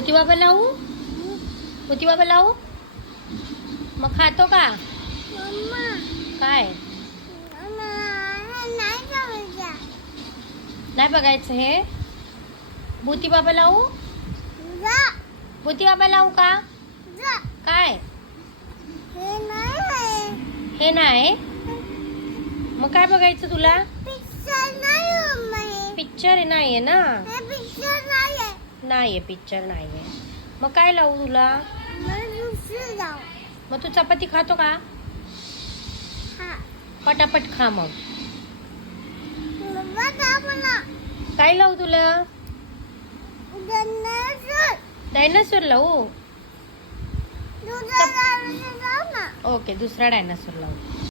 भूती बाबा लावू? भूती बाबा लावू? मग खातो का? काय नाही बघायचं हे? भूती बाबा लावू? भूती बाबा लावू का? काय हे नाही? मग काय बघायचं तुला? पिक्चर नाहीये ना? नाहीये पिक्चर नाहीये. मग काय लावू तुला? मग तू चपाती खातो का? पटापट खा मग. काय लावू तुला? डायनासोर लावू? ओके दुसरा डायनासोर लावू.